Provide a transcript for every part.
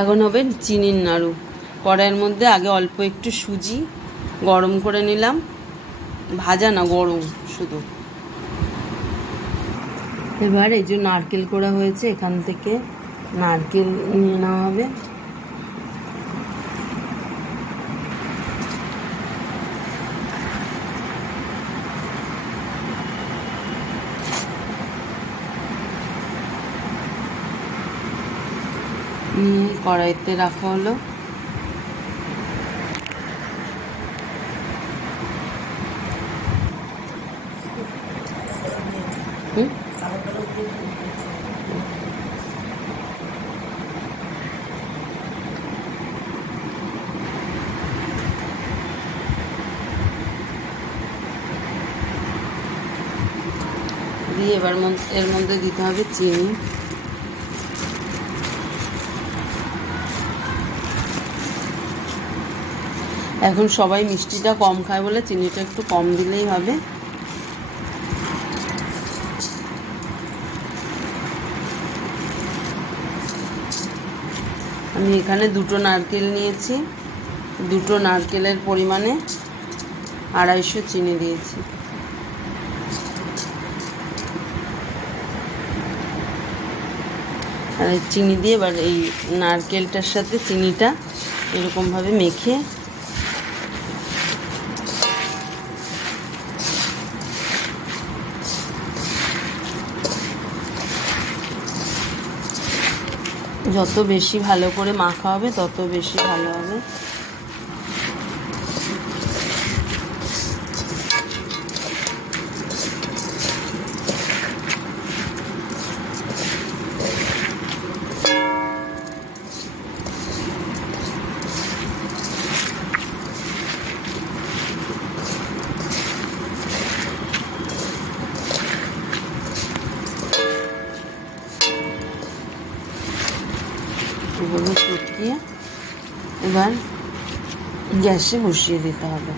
এখন হবে চিনির নাড়ু। কড়াইয়ের মধ্যে আগে অল্প একটু সুজি গরম করে নিলাম, ভাজা না, গরম শুধু। এবার এই যে নারকেল করা হয়েছে, এখান থেকে নারকেল নিয়ে নেওয়া হবে। নিয়ে কড়াইতে রাখা হলো। দিয়ে এবার এর মধ্যে দিতে হবে চিনি। এখন সবাই মিষ্টিটা কম খায় বলে চিনিটা একটু কম দিলেই হবে। আমি এখানে 2টো নারকেল নিয়েছি, 2টো নারকেলের পরিমাণে 250 চিনি দিয়েছি। আর চিনি দিয়ে এবার এই নারকেলটার সাথে চিনিটা এরকমভাবে মেখে যত বেশি ভালো করে মাখা হবে তত বেশি ভালো হবে। এগুলো চটকিয়ে এবার গ্যাসে বসিয়ে দিতে হবে।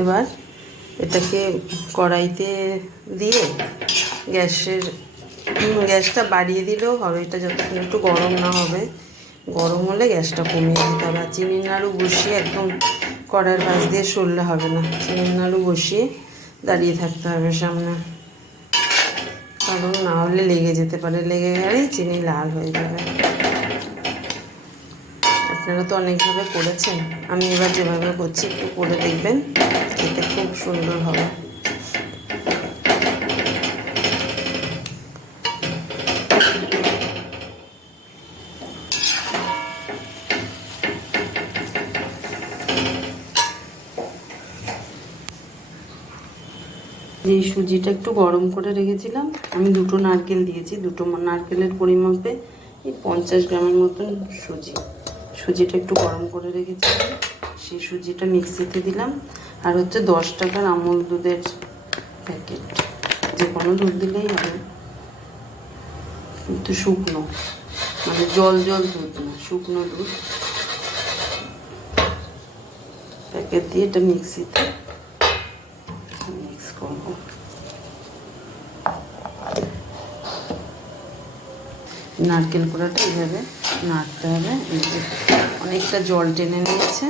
এবার এটাকে কড়াইতে দিয়ে গ্যাসটা বাড়িয়ে দিলেও হবে। এটা যতক্ষণ একটু গরম না হবে, গরম হলে গ্যাসটা কমিয়ে দিতে হবে। আর চিনির নাড়ু বসিয়ে একদম কড়াইয়ের পাশ দিয়ে সরলে হবে না, চিনির নাড়ু বসিয়ে দাঁড়িয়ে থাকতে হবে সামনে, কারণ না হলে লেগে যেতে পারে, লেগে গেলেই চিনি লাল হয়ে যাবে। আপনারা তো অনেকভাবে করেছেন, আমি এবার যেভাবে করছি একটু করে দেখবেন, খেতে খুব সুন্দর হবে। এই সুজিটা একটু গরম করে রেখেছিলাম, আমি 2টো নারকেল দিয়েছি, 2টো নারকেলের পরিমাপে এই 50 গ্রামের মতন সুজিটা একটু গরম করে রেখেছিলাম, সেই সুজিটা মিক্সিতে দিলাম। আর হচ্ছে 10 টাকার আমুল দুধের প্যাকেট, যে কোনো দুধ দিলেই হবে, কিন্তু শুকনো, মানে জল দুধ না, শুকনো দুধ প্যাকেট দিয়ে এটা মিক্সিতে মিক্স করবো। নারকেল কোড়াটা এইভাবে নাড়তে হবে। অনেকটা জল টেনে নিয়েছে,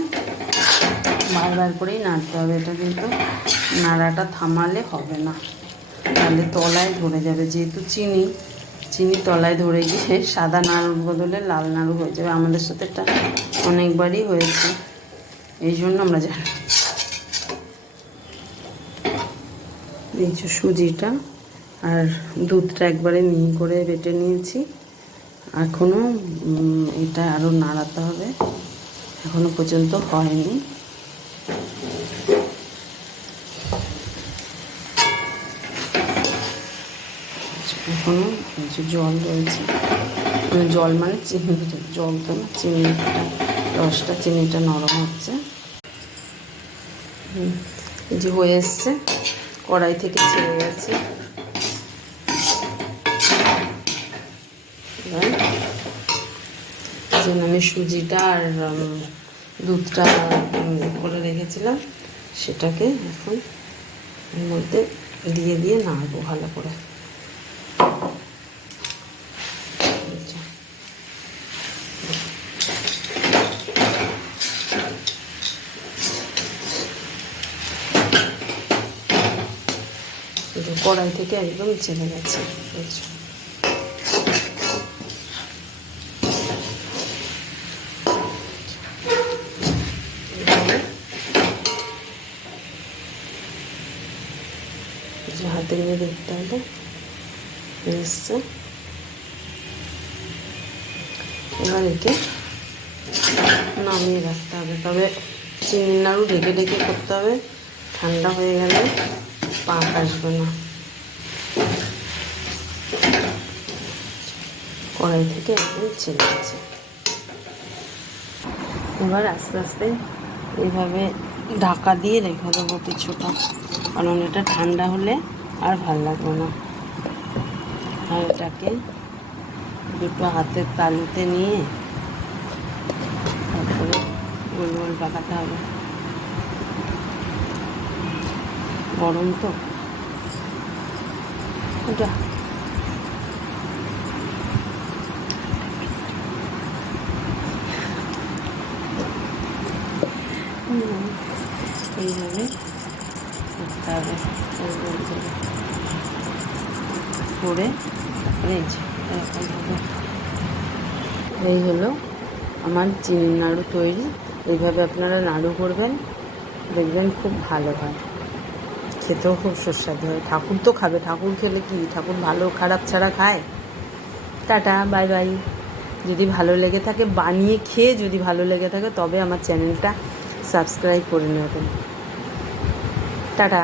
বারবার করেই নাড়তে হবে। এটা কিন্তু নাড়াটা থামালে হবে না, তাহলে তলায় ধরে যাবে। যেহেতু চিনি তলায় ধরে গিয়ে সাদা নাড়ুর বদলে লাল নাড়ু হয়ে যাবে। আমাদের সাথে এটা অনেকবারই হয়েছে, এই জন্য আমরা জানি। এই যে সুজিটা আর দুধটা একবারে মিহি করে বেটে নিয়েছি। এখনও এটা আরও নাড়াতে হবে, এখনও পর্যন্ত হয়নি। এখনও কিছু জল রয়েছে, জল মানে চিনি, জল তো না, চিনিটা রসটা, চিনিটা নরম হচ্ছে। এই যে হয়ে এসছে, কড়াই থেকে ছেড়ে গেছে। যেন আমি সুজিটা আর দুধটা করে রেখেছিলাম, সেটাকে এখন এর মধ্যে দিয়ে নাড়বো ভালো করে। কড়াই থেকে একদম ছেড়ে গেছে। হাতে নিয়ে দেখতে হবে এসছে। এবার একে নামিয়ে রাখতে হবে, তবে চিনির নাড়ু ঢেকে ঢেকে করতে হবে, ঠান্ডা হয়ে গেলে পাক আসবে না। কড়াই থেকে একদম ছেড়ে গেছে। এবার আস্তে আস্তে এইভাবে ঢাকা দিয়ে রেখে দেবো কিছুটা, কারণ এটা ঠান্ডা হলে আর ভাল লাগবে না। আর এটাকে দুটো হাতের তালুতে নিয়ে তারপরে গোল গোল পাকাতে হবে। গরম তো এটা এইভাবে করতে হবে করে, এই হলো আমার চিনির নাড়ু তৈরি। এইভাবে আপনারা নাড়ু করবেন, দেখবেন খুব ভালো হয়, খেতেও খুব সুস্বাদু হয়। ঠাকুর তো খাবে, ঠাকুর খেলে কি, ঠাকুর ভালো খারাপ ছাড়া খায়? Tata, bye bye. যদি ভালো লেগে থাকে, বানিয়ে খেয়ে যদি ভালো লেগে থাকে, তবে আমার চ্যানেলটা সাবস্ক্রাইব করে নেবেন। টাটা।